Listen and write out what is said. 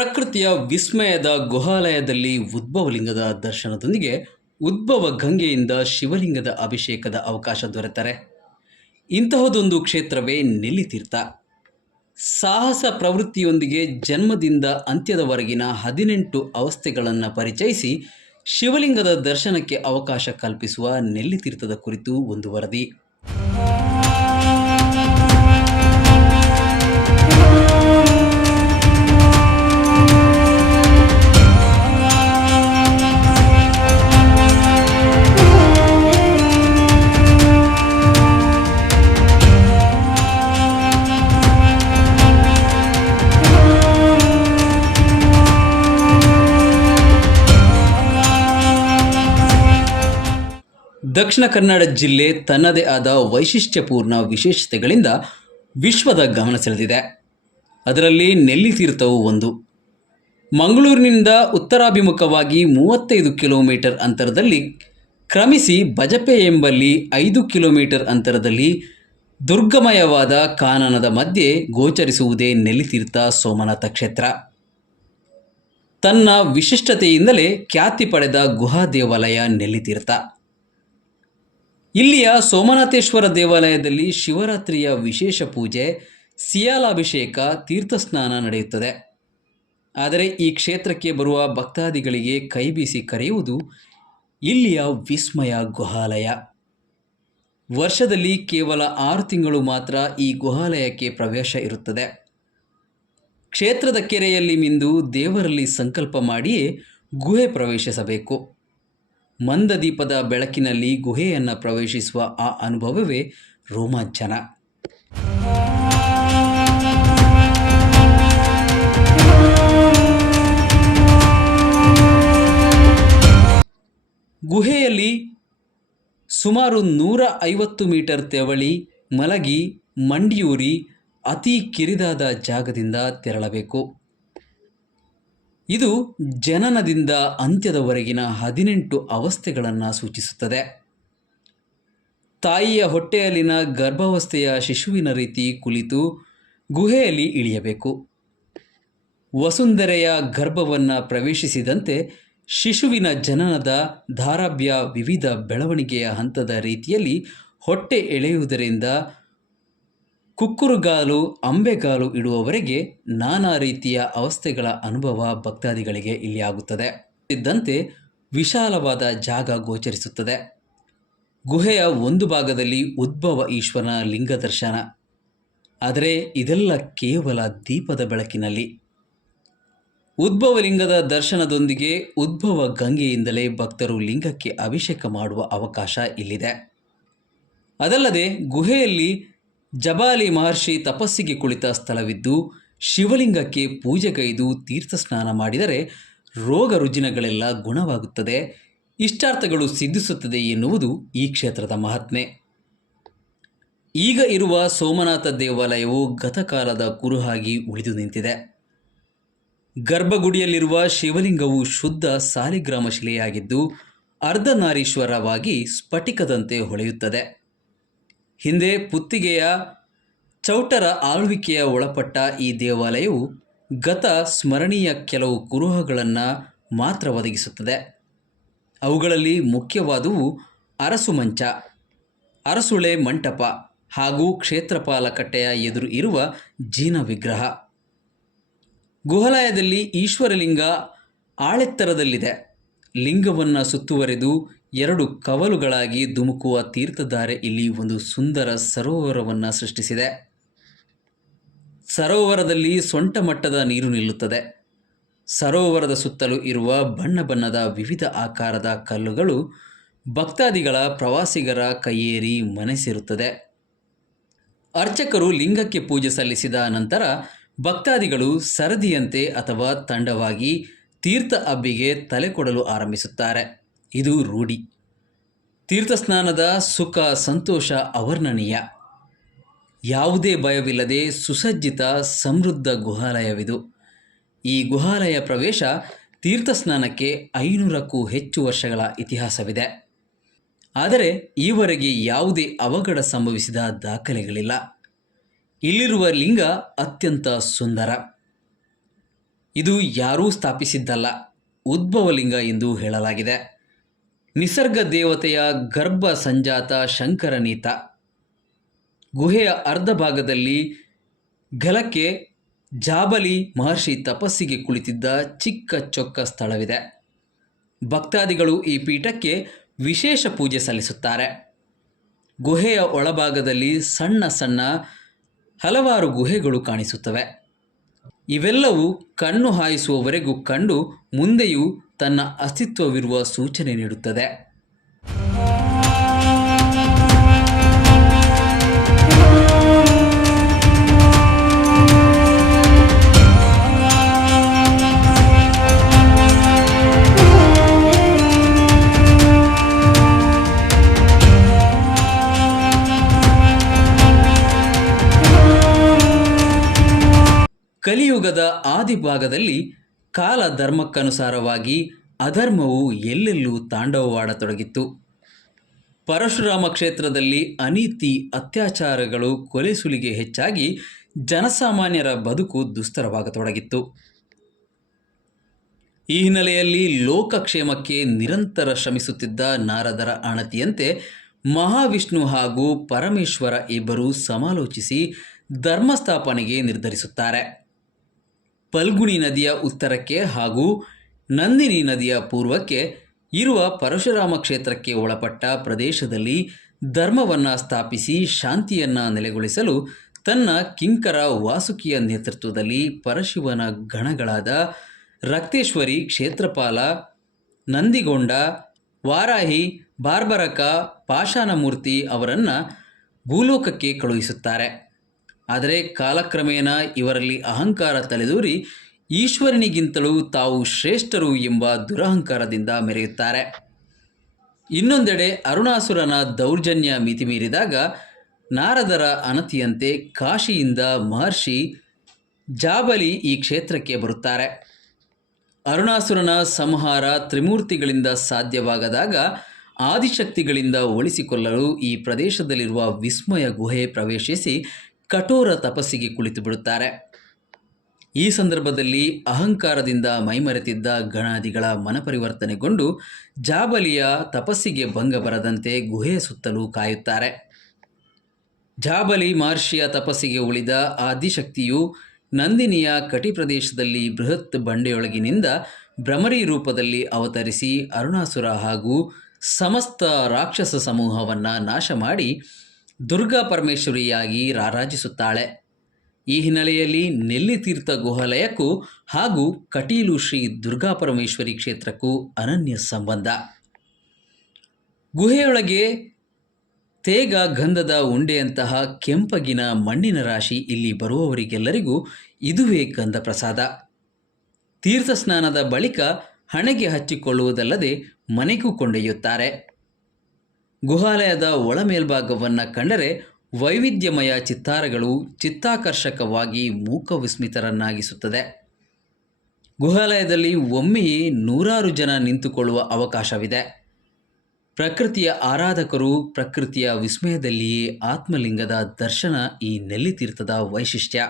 ಪ್ರಕೃತಿಯ ವಿಸ್ಮಯದ ಗುಹಾಲಯದಲ್ಲಿ ಉದ್ಭವಲಿಂಗದ ದರ್ಶನದೊಂದಿಗೆ ಉದ್ಭವ ಗಂಗೆಯಿಂದ ಶಿವಲಿಂಗದ ಅಭಿಷೇಕದ ಅವಕಾಶ ದೊರೆತರೆ ಇಂತಹದೊಂದು ಕ್ಷೇತ್ರವೇ ನೆಲ್ಲಿತೀರ್ಥ. ಸಾಹಸ ಪ್ರವೃತ್ತಿಯೊಂದಿಗೆ ಜನ್ಮದಿಂದ ಅಂತ್ಯದವರೆಗಿನ 18 ಅವಸ್ಥೆಗಳನ್ನು ಪರಿಚಯಿಸಿ ಶಿವಲಿಂಗದ ದರ್ಶನಕ್ಕೆ ಅವಕಾಶ ಕಲ್ಪಿಸುವ ನೆಲ್ಲಿತೀರ್ಥದ ಕುರಿತು ಒಂದು ವರದಿ. ದಕ್ಷಿಣ ಕನ್ನಡ ಜಿಲ್ಲೆ ತನ್ನದೇ ಆದ ವೈಶಿಷ್ಟ್ಯಪೂರ್ಣ ವಿಶೇಷತೆಗಳಿಂದ ವಿಶ್ವದ ಗಮನ ಸೆಳೆದಿದೆ. ಅದರಲ್ಲಿ ನೆಲ್ಲಿತೀರ್ಥವು ಒಂದು. ಮಂಗಳೂರಿನಿಂದ ಉತ್ತರಾಭಿಮುಖವಾಗಿ 35 ಕಿಲೋಮೀಟರ್ ಅಂತರದಲ್ಲಿ ಕ್ರಮಿಸಿ ಬಜಪೆ ಎಂಬಲ್ಲಿ 5 ಕಿಲೋಮೀಟರ್ ಅಂತರದಲ್ಲಿ ದುರ್ಗಮಯವಾದ ಕಾನನದ ಮಧ್ಯೆ ಗೋಚರಿಸುವುದೇ ನೆಲ್ಲಿತೀರ್ಥ ಸೋಮನಾಥ ಕ್ಷೇತ್ರ. ತನ್ನ ವಿಶಿಷ್ಟತೆಯಿಂದಲೇ ಖ್ಯಾತಿ ಪಡೆದ ಗುಹಾ ದೇವಾಲಯ ನೆಲ್ಲಿತೀರ್ಥ. ಇಲ್ಲಿಯ ಸೋಮನಾಥೇಶ್ವರ ದೇವಾಲಯದಲ್ಲಿ ಶಿವರಾತ್ರಿಯ ವಿಶೇಷ ಪೂಜೆ, ಸಿಯಾಲಾಭಿಷೇಕ, ತೀರ್ಥಸ್ನಾನ ನಡೆಯುತ್ತದೆ. ಆದರೆ ಈ ಕ್ಷೇತ್ರಕ್ಕೆ ಬರುವ ಭಕ್ತಾದಿಗಳಿಗೆ ಕೈಬೀಸಿ ಕರೆಯುವುದು ಇಲ್ಲಿಯ ವಿಸ್ಮಯ ಗುಹಾಲಯ. ವರ್ಷದಲ್ಲಿ ಕೇವಲ 6 ತಿಂಗಳು ಮಾತ್ರ ಈ ಗುಹಾಲಯಕ್ಕೆ ಪ್ರವೇಶ ಇರುತ್ತದೆ. ಕ್ಷೇತ್ರದ ಕೆರೆಯಲ್ಲಿ ಮಿಂದು ದೇವರಲ್ಲಿ ಸಂಕಲ್ಪ ಮಾಡಿಯೇ ಗುಹೆ ಪ್ರವೇಶಿಸಬೇಕು. ಮಂದದೀಪದ ಬೆಳಕಿನಲ್ಲಿ ಗುಹೆಯನ್ನು ಪ್ರವೇಶಿಸುವ ಆ ಅನುಭವವೇ ರೋಮಾಂಚನ. ಗುಹೆಯಲ್ಲಿ ಸುಮಾರು 150 ಮೀಟರ್ ತೆವಳಿ ಮಲಗಿ ಮಂಡಿಯೂರಿ ಅತಿ ಕಿರಿದಾದ ಜಾಗದಿಂದ ತೆರಳಬೇಕು. ಇದು ಜನನದಿಂದ ಅಂತ್ಯದವರೆಗಿನ 18 ಅವಸ್ಥೆಗಳನ್ನು ಸೂಚಿಸುತ್ತದೆ. ತಾಯಿಯ ಹೊಟ್ಟೆಯಲ್ಲಿನ ಗರ್ಭಾವಸ್ಥೆಯ ಶಿಶುವಿನ ರೀತಿ ಕುಳಿತು ಗುಹೆಯಲ್ಲಿ ಇಳಿಯಬೇಕು. ವಸುಂಧರೆಯ ಗರ್ಭವನ್ನು ಪ್ರವೇಶಿಸಿದಂತೆ ಶಿಶುವಿನ ಜನನದ ಧಾರಾಭ್ಯ ವಿವಿಧ ಬೆಳವಣಿಗೆಯ ಹಂತದ ರೀತಿಯಲ್ಲಿ ಹೊಟ್ಟೆ ಎಳೆಯುವುದರಿಂದ ಕುಕ್ಕುರುಗಾಲು ಅಂಬೆಗಾಲು ಇಡುವವರೆಗೆ ನಾನಾ ರೀತಿಯ ಅವಸ್ಥೆಗಳ ಅನುಭವ ಭಕ್ತಾದಿಗಳಿಗೆ ಇಲ್ಲಿ ಆಗುತ್ತದೆ. ಇದ್ದಂತೆ ವಿಶಾಲವಾದ ಜಾಗ ಗೋಚರಿಸುತ್ತದೆ. ಗುಹೆಯ ಒಂದು ಭಾಗದಲ್ಲಿ ಉದ್ಭವ ಈಶ್ವರನ ಲಿಂಗ ದರ್ಶನ. ಆದರೆ ಇದೆಲ್ಲ ಕೇವಲ ದೀಪದ ಬೆಳಕಿನಲ್ಲಿ. ಉದ್ಭವ ಲಿಂಗದ ದರ್ಶನದೊಂದಿಗೆ ಉದ್ಭವ ಗಂಗೆಯಿಂದಲೇ ಭಕ್ತರು ಲಿಂಗಕ್ಕೆ ಅಭಿಷೇಕ ಮಾಡುವ ಅವಕಾಶ ಇಲ್ಲಿದೆ. ಅದಲ್ಲದೆ ಗುಹೆಯಲ್ಲಿ ಜಬಾಲಿ ಮಹರ್ಷಿ ತಪಸ್ಸಿಗೆ ಕುಳಿತ ಸ್ಥಳವಿದ್ದು ಶಿವಲಿಂಗಕ್ಕೆ ಪೂಜೆಗೈದು ತೀರ್ಥ ಸ್ನಾನ ಮಾಡಿದರೆ ರೋಗ ರುಜಿನಗಳೆಲ್ಲ ಗುಣವಾಗುತ್ತದೆ, ಇಷ್ಟಾರ್ಥಗಳು ಸಿದ್ಧಿಸುತ್ತದೆ ಎನ್ನುವುದು ಈ ಕ್ಷೇತ್ರದ ಮಹಾತ್ಮೆ. ಈಗ ಇರುವ ಸೋಮನಾಥ ದೇವಾಲಯವು ಗತಕಾಲದ ಕುರುಹಾಗಿ ಉಳಿದು ನಿಂತಿದೆ. ಗರ್ಭಗುಡಿಯಲ್ಲಿರುವ ಶಿವಲಿಂಗವು ಶುದ್ಧ ಸಾಲಿಗ್ರಾಮ ಶಿಲೆಯಾಗಿದ್ದು ಅರ್ಧನಾರೀಶ್ವರವಾಗಿ ಸ್ಫಟಿಕದಂತೆ ಹೊಳೆಯುತ್ತದೆ. ಹಿಂದೆ ಪುತ್ತಿಗೆಯ ಚೌಟರ ಆಳ್ವಿಕೆಯ ಒಳಪಟ್ಟ ಈ ದೇವಾಲಯವು ಗತ ಸ್ಮರಣೀಯ ಕೆಲವು ಕುರುಹಗಳನ್ನು ಮಾತ್ರ ಒದಗಿಸುತ್ತದೆ. ಅವುಗಳಲ್ಲಿ ಮುಖ್ಯವಾದವು ಅರಸು ಮಂಚ, ಅರಸುಳೆ ಮಂಟಪ ಹಾಗೂ ಕ್ಷೇತ್ರಪಾಲ ಕಟ್ಟೆಯ ಎದುರು ಇರುವ ಜೀನ ವಿಗ್ರಹ. ಗುಹಾಲಯದಲ್ಲಿ ಈಶ್ವರಲಿಂಗ ಆಳೆತ್ತರದಲ್ಲಿದೆ. ಲಿಂಗವನ್ನು ಸುತ್ತುವರೆದು 2 ಕವಲುಗಳಾಗಿ ಧುಮುಕುವ ತೀರ್ಥಧಾರೆ ಇಲ್ಲಿ ಒಂದು ಸುಂದರ ಸರೋವರವನ್ನು ಸೃಷ್ಟಿಸಿದೆ. ಸರೋವರದಲ್ಲಿ ಸೊಂಟ ಮಟ್ಟದ ನೀರು ನಿಲ್ಲುತ್ತದೆ. ಸರೋವರದ ಸುತ್ತಲೂ ಇರುವ ಬಣ್ಣ ಬಣ್ಣದ ವಿವಿಧ ಆಕಾರದ ಕಲ್ಲುಗಳು ಭಕ್ತಾದಿಗಳ ಪ್ರವಾಸಿಗರ ಕೈಯೇರಿ ಮನೆ ಸೇರುತ್ತದೆ. ಅರ್ಚಕರು ಲಿಂಗಕ್ಕೆ ಪೂಜೆ ಸಲ್ಲಿಸಿದ ನಂತರ ಭಕ್ತಾದಿಗಳು ಸರದಿಯಂತೆ ಅಥವಾ ತಂಡವಾಗಿ ತೀರ್ಥ ಅಬ್ಬಿಗೆ ತಲೆ ಕೊಡಲು ಆರಂಭಿಸುತ್ತಾರೆ. ಇದು ರೂಢಿ. ತೀರ್ಥಸ್ನಾನದ ಸುಖ ಸಂತೋಷ ಅವರ್ಣನೀಯ. ಯಾವುದೇ ಭಯವಿಲ್ಲದೆ ಸುಸಜ್ಜಿತ ಸಮೃದ್ಧ ಗುಹಾಲಯವಿದು. ಈ ಗುಹಾಲಯ ಪ್ರವೇಶ ತೀರ್ಥಸ್ನಾನಕ್ಕೆ 500ಕ್ಕೂ ಹೆಚ್ಚು ವರ್ಷಗಳ ಇತಿಹಾಸವಿದೆ. ಆದರೆ ಈವರೆಗೆ ಯಾವುದೇ ಅವಘಡ ಸಂಭವಿಸಿದ ದಾಖಲೆಗಳಿಲ್ಲ. ಇಲ್ಲಿರುವ ಲಿಂಗ ಅತ್ಯಂತ ಸುಂದರ. ಇದು ಯಾರೂ ಸ್ಥಾಪಿಸಿದ್ದಲ್ಲ, ಉದ್ಭವಲಿಂಗ ಎಂದು ಹೇಳಲಾಗಿದೆ. ನಿಸರ್ಗ ದೇವತೆಯ ಗರ್ಭ ಸಂಜಾತ ಶಂಕರನೀತ. ಗುಹೆಯ ಅರ್ಧ ಭಾಗದಲ್ಲಿ ಘಲಕ್ಕೆ ಜಾಬಲಿ ಮಹರ್ಷಿ ತಪಸ್ಸಿಗೆ ಕುಳಿತಿದ್ದ ಚಿಕ್ಕ ಚೊಕ್ಕ ಸ್ಥಳವಿದೆ. ಭಕ್ತಾದಿಗಳು ಈ ಪೀಠಕ್ಕೆ ವಿಶೇಷ ಪೂಜೆ ಸಲ್ಲಿಸುತ್ತಾರೆ. ಗುಹೆಯ ಒಳಭಾಗದಲ್ಲಿ ಸಣ್ಣ ಸಣ್ಣ ಹಲವಾರು ಗುಹೆಗಳು ಕಾಣಿಸುತ್ತವೆ. ಇವೆಲ್ಲವೂ ಕಣ್ಣು ಹಾಯಿಸುವವರೆಗೂ ಕಂಡು ಮುಂದೆಯೂ ತನ್ನ ಅಸ್ತಿತ್ವವಿರುವ ಸೂಚನೆ ನೀಡುತ್ತದೆ. ಕಲಿಯುಗದ ಆದಿಭಾಗದಲ್ಲಿ ಕಾಲ ಧರ್ಮಕ್ಕನುಸಾರವಾಗಿ ಅಧರ್ಮವು ಎಲ್ಲೆಲ್ಲೂ ತಾಂಡವವಾಡತೊಡಗಿತ್ತು. ಪರಶುರಾಮ ಕ್ಷೇತ್ರದಲ್ಲಿ ಅನೀತಿ, ಅತ್ಯಾಚಾರಗಳು, ಕೊಲೆ ಸುಲಿಗೆ ಹೆಚ್ಚಾಗಿ ಜನಸಾಮಾನ್ಯರ ಬದುಕು ದುಸ್ತರವಾಗತೊಡಗಿತ್ತು. ಈ ಹಿನ್ನೆಲೆಯಲ್ಲಿ ಲೋಕಕ್ಷೇಮಕ್ಕೆ ನಿರಂತರ ಶ್ರಮಿಸುತ್ತಿದ್ದ ನಾರದರ ಅಣತಿಯಂತೆ ಮಹಾವಿಷ್ಣು ಹಾಗೂ ಪರಮೇಶ್ವರ ಇಬ್ಬರೂ ಸಮಾಲೋಚಿಸಿ ಧರ್ಮಸ್ಥಾಪನೆಗೆ ನಿರ್ಧರಿಸುತ್ತಾರೆ. ಫಲ್ಗುಣಿ ನದಿಯ ಉತ್ತರಕ್ಕೆ ಹಾಗೂ ನಂದಿನಿ ನದಿಯ ಪೂರ್ವಕ್ಕೆ ಇರುವ ಪರಶುರಾಮ ಕ್ಷೇತ್ರಕ್ಕೆ ಒಳಪಟ್ಟ ಪ್ರದೇಶದಲ್ಲಿ ಧರ್ಮವನ್ನು ಸ್ಥಾಪಿಸಿ ಶಾಂತಿಯನ್ನು ನೆಲೆಗೊಳಿಸಲು ತನ್ನ ಕಿಂಕರ ವಾಸುಕಿಯ ನೇತೃತ್ವದಲ್ಲಿ ಪರಶಿವನ ಗಣಗಳಾದ ರಕ್ತೇಶ್ವರಿ, ಕ್ಷೇತ್ರಪಾಲ, ನಂದಿಗೊಂಡ, ವಾರಾಹಿ, ಬಾರ್ಬರಕ, ಪಾಷಾಣಮೂರ್ತಿ ಅವರನ್ನು ಭೂಲೋಕಕ್ಕೆ ಕಳುಹಿಸುತ್ತಾರೆ. ಆದರೆ ಕಾಲಕ್ರಮೇಣ ಇವರಲ್ಲಿ ಅಹಂಕಾರ ತಲೆದೂರಿ ಈಶ್ವರನಿಗಿಂತಲೂ ತಾವು ಶ್ರೇಷ್ಠರು ಎಂಬ ದುರಹಂಕಾರದಿಂದ ಮೆರೆಯುತ್ತಾರೆ. ಇನ್ನೊಂದೆಡೆ ಅರುಣಾಸುರನ ದೌರ್ಜನ್ಯ ಮಿತಿಮೀರಿದಾಗ ನಾರದರ ಅನತಿಯಂತೆ ಕಾಶಿಯಿಂದ ಮಹರ್ಷಿ ಜಾಬಲಿ ಈ ಕ್ಷೇತ್ರಕ್ಕೆ ಬರುತ್ತಾರೆ. ಅರುಣಾಸುರನ ಸಂಹಾರ ತ್ರಿಮೂರ್ತಿಗಳಿಂದ ಸಾಧ್ಯವಾಗದಾಗ ಆದಿಶಕ್ತಿಗಳಿಂದ ಒಲಿಸಿಕೊಳ್ಳಲು ಈ ಪ್ರದೇಶದಲ್ಲಿರುವ ವಿಸ್ಮಯ ಗುಹೆ ಪ್ರವೇಶಿಸಿ ಕಠೋರ ತಪಸ್ಸಿಗೆ ಕುಳಿತು ಬಿಡುತ್ತಾರೆ. ಈ ಸಂದರ್ಭದಲ್ಲಿ ಅಹಂಕಾರದಿಂದ ಮೈಮರೆತಿದ್ದ ಗಣಾದಿಗಳ ಮನಪರಿವರ್ತನೆಗೊಂಡು ಜಾಬಲಿಯ ತಪಸ್ಸಿಗೆ ಭಂಗ ಬರದಂತೆ ಗುಹೆಯ ಸುತ್ತಲೂ ಕಾಯುತ್ತಾರೆ. ಜಾಬಲಿ ಮಹರ್ಷಿಯ ತಪಸ್ಸಿಗೆ ಉಳಿದ ಆದಿಶಕ್ತಿಯು ನಂದಿನಿಯ ಕಟಿ ಪ್ರದೇಶದಲ್ಲಿ ಬೃಹತ್ ಬಂಡೆಯೊಳಗಿನಿಂದ ಭ್ರಮರಿ ರೂಪದಲ್ಲಿ ಅವತರಿಸಿ ಅರುಣಾಸುರ ಹಾಗೂ ಸಮಸ್ತ ರಾಕ್ಷಸ ಸಮೂಹವನ್ನು ನಾಶ ಮಾಡಿ ದುರ್ಗಾ ಪರಮೇಶ್ವರಿಯಾಗಿ ರಾರಾಜಿಸುತ್ತಾಳೆ. ಈ ಹಿನ್ನೆಲೆಯಲ್ಲಿ ನೆಲ್ಲಿತೀರ್ಥ ಗುಹಾಲಯಕ್ಕೂ ಹಾಗೂ ಕಟೀಲು ಶ್ರೀ ದುರ್ಗಾ ಪರಮೇಶ್ವರಿ ಕ್ಷೇತ್ರಕ್ಕೂ ಅನನ್ಯ ಸಂಬಂಧ. ಗುಹೆಯೊಳಗೆ ತೇಗ ಗಂಧದ ಉಂಡೆಯಂತಹ ಕೆಂಪಗಿನ ಮಣ್ಣಿನ ರಾಶಿ ಇಲ್ಲಿ ಬರುವವರಿಗೆಲ್ಲರಿಗೂ ಇದುವೇ ಗಂಧ ಪ್ರಸಾದ. ತೀರ್ಥ ಸ್ನಾನದ ಬಳಿಕ ಹಣೆಗೆ ಹಚ್ಚಿಕೊಳ್ಳುವುದಲ್ಲದೆ ಮನೆಗೂ ಕೊಂಡೊಯ್ಯುತ್ತಾರೆ. ಗುಹಾಲಯದ ಒಳ ಮೇಲ್ಭಾಗವನ್ನು ಕಂಡರೆ ವೈವಿಧ್ಯಮಯ ಚಿತ್ತಾರಗಳು ಚಿತ್ತಾಕರ್ಷಕವಾಗಿ ಮೂಕವಿಸ್ಮಿತರನ್ನಾಗಿಸುತ್ತದೆ. ಗುಹಾಲಯದಲ್ಲಿ ಒಮ್ಮೆಯೇ 100 ಜನ ನಿಂತುಕೊಳ್ಳುವ ಅವಕಾಶವಿದೆ. ಪ್ರಕೃತಿಯ ಆರಾಧಕರು ಪ್ರಕೃತಿಯ ವಿಸ್ಮಯದಲ್ಲಿಯೇ ಆತ್ಮಲಿಂಗದ ದರ್ಶನ ಈ ನೆಲ್ಲಿತೀರ್ಥದ ವೈಶಿಷ್ಟ್ಯ.